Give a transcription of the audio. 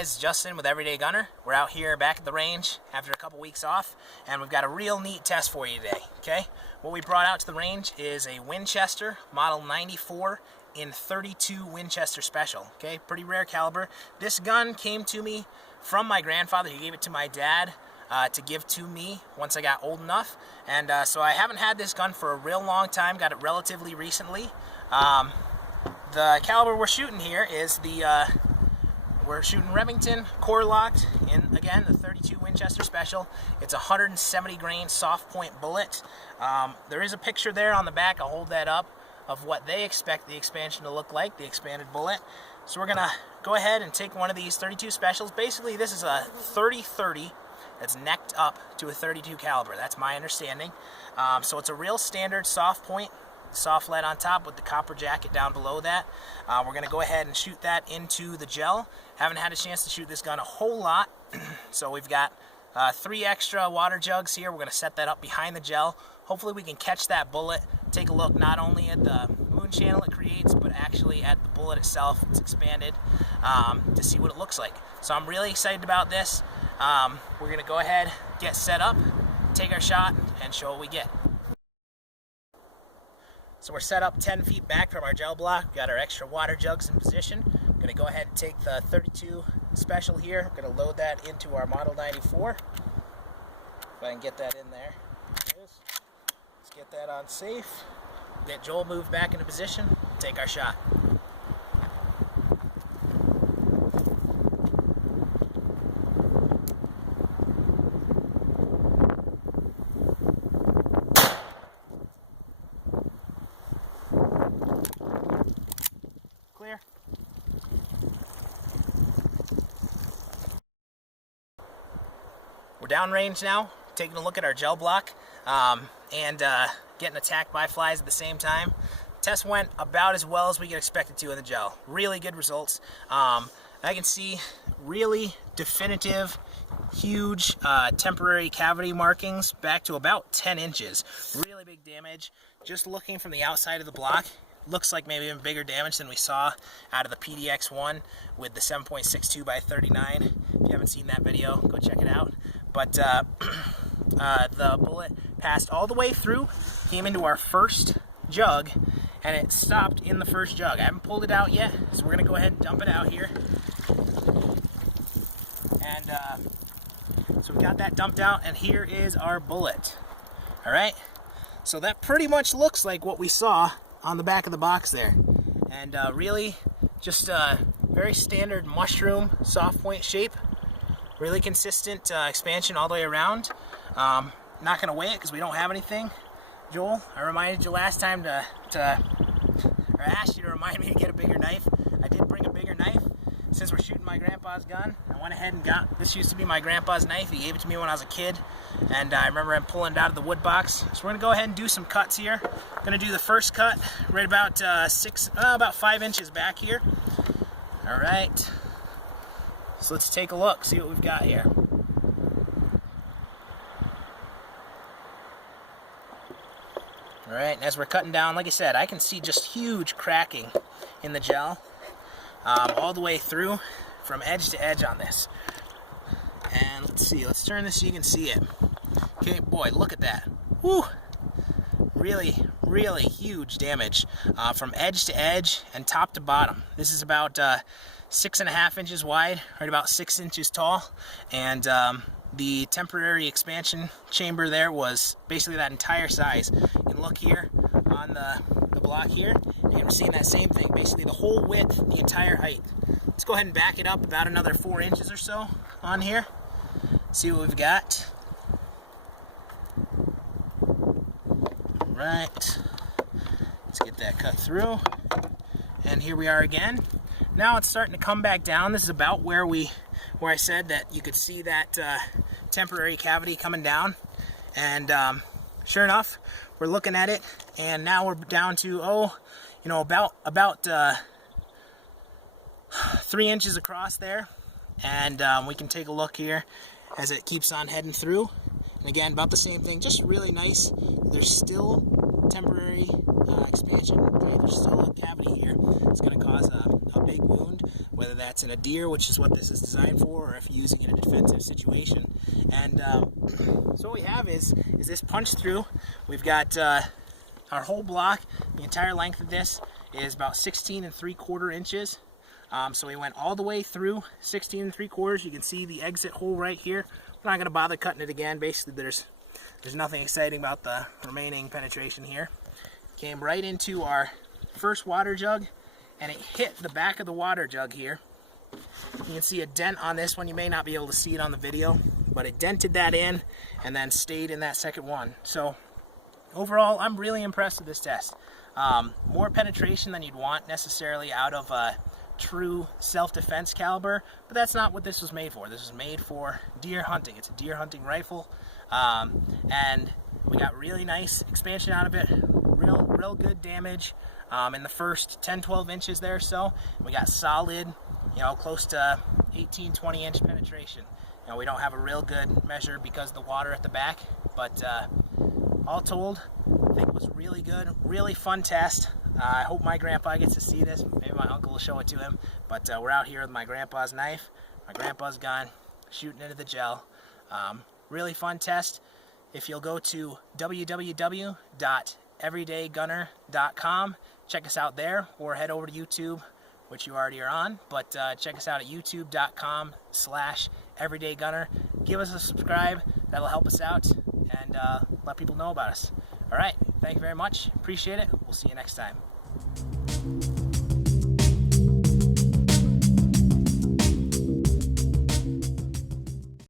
guys, Justin with Everyday Gunner. We're out here back at the range after a couple weeks off, and we've got a real neat test for you today, okay? What we brought out to the range is a Winchester Model 94 in 32 Winchester Special, okay? Pretty rare caliber. This gun came to me from my grandfather. He gave it to my dad to give to me once I got old enough, and so I haven't had this gun for a real long time. Got it relatively recently. The caliber we're shooting here is we're shooting Remington core locked in, again, the 32 Winchester Special. It's a 170 grain soft point bullet. There is a picture there on the back, I'll hold that up, of what they expect the expansion to look like, the expanded bullet. So we're gonna go ahead and take one of these 32 Specials. Basically, this is a 30-30 that's necked up to a 32 caliber. That's my understanding. So it's a real standard soft point, soft lead on top with the copper jacket down below that. We're going to go ahead and shoot that into the gel. Haven't had a chance to shoot this gun a whole lot, so we've got 3 extra water jugs here. We're going to set that up behind the gel. Hopefully we can catch that bullet, take a look not only at the moon channel it creates, but actually at the bullet itself. It's expanded, to see what it looks like. So I'm really excited about this. We're going to go ahead, get set up, take our shot, and show what we get. So we're set up 10 feet back from our gel block. We've got our extra water jugs in position. I'm going to go ahead and take the 32 Special here. I'm going to load that into our Model 94. If I can get that in there. There it is. Let's get that on safe. Get Joel moved back into position. Take our shot. Clear. We're downrange now, taking a look at our gel block, and getting attacked by flies at the same time. Test went about as well as we could expect it to in the gel. Really good results. I can see really definitive, huge temporary cavity markings back to about 10 inches. Really big damage. Just looking from the outside of the block, looks like maybe even bigger damage than we saw out of the PDX-1 with the 7.62 by 39. If you haven't seen that video, go check it out. But the bullet passed all the way through, came into our first jug, and it stopped in the first jug. I haven't pulled it out yet, so we're going to go ahead and dump it out here. And so we got that dumped out, and here is our bullet. All right, so that pretty much looks like what we saw on the back of the box there, and really just a very standard mushroom soft point shape. Really consistent expansion all the way around. Not gonna weigh it because we don't have anything. Joel, I reminded you last time or asked you to remind me to get a bigger knife. I did bring a bigger knife. Since we're shooting my grandpa's gun, I went ahead and got, this used to be my grandpa's knife. He gave it to me when I was a kid, and I remember him pulling it out of the wood box. So we're gonna go ahead and do some cuts here. Gonna do the first cut right about about 5 inches back here. All right. So let's take a look, see what we've got here. All right, and as we're cutting down, like I said, I can see just huge cracking in the gel all the way through from edge to edge on this. And let's see, let's turn this so you can see it. Okay, boy, look at that. Woo! Really, really huge damage from edge to edge and top to bottom. This is about 6.5 inches wide, right about 6 inches tall, and the temporary expansion chamber there was basically that entire size. You can look here on the block here, and you're seeing that same thing, basically the whole width, the entire height. Let's go ahead and back it up about another 4 inches or so on here, see what we've got. Right, let's get that cut through, and here we are again. Now it's starting to come back down. This is about where I said that you could see that temporary cavity coming down, and sure enough, we're looking at it, and now we're down to about 3 inches across there, and we can take a look here as it keeps on heading through. And again, about the same thing, just really nice. There's still temporary expansion. Okay, there's still a cavity here. It's going to cause a big wound, whether that's in a deer, which is what this is designed for, or if you're using it in a defensive situation. And so what we have is this punch through. We've got our whole block. The entire length of this is about 16 3/4 inches. So we went all the way through 16 3/4. You can see the exit hole right here. We're not going to bother cutting it again. Basically, there's nothing exciting about the remaining penetration here. Came right into our first water jug, and it hit the back of the water jug here. You can see a dent on this one. You may not be able to see it on the video, but it dented that in and then stayed in that second one. So overall, I'm really impressed with this test. More penetration than you'd want necessarily out of a true self-defense caliber, but that's not what this was made for. This was made for deer hunting. It's a deer hunting rifle, and we got really nice expansion out of it. Real good damage in the first 10-12 inches there. So we got solid, close to 18-20 inch penetration. We don't have a real good measure because of the water at the back, but all told, I think it was really good, really fun test. I hope my grandpa gets to see this. Maybe my uncle will show it to him. But we're out here with my grandpa's knife, my grandpa's gun, shooting into the gel. Really fun test. If you'll go to www.everydaygunner.com, check us out there, or head over to YouTube, which you already are on. But check us out at youtube.com/everydaygunner. Give us a subscribe. That'll help us out and let people know about us. All right, thank you very much. Appreciate it. We'll see you next time.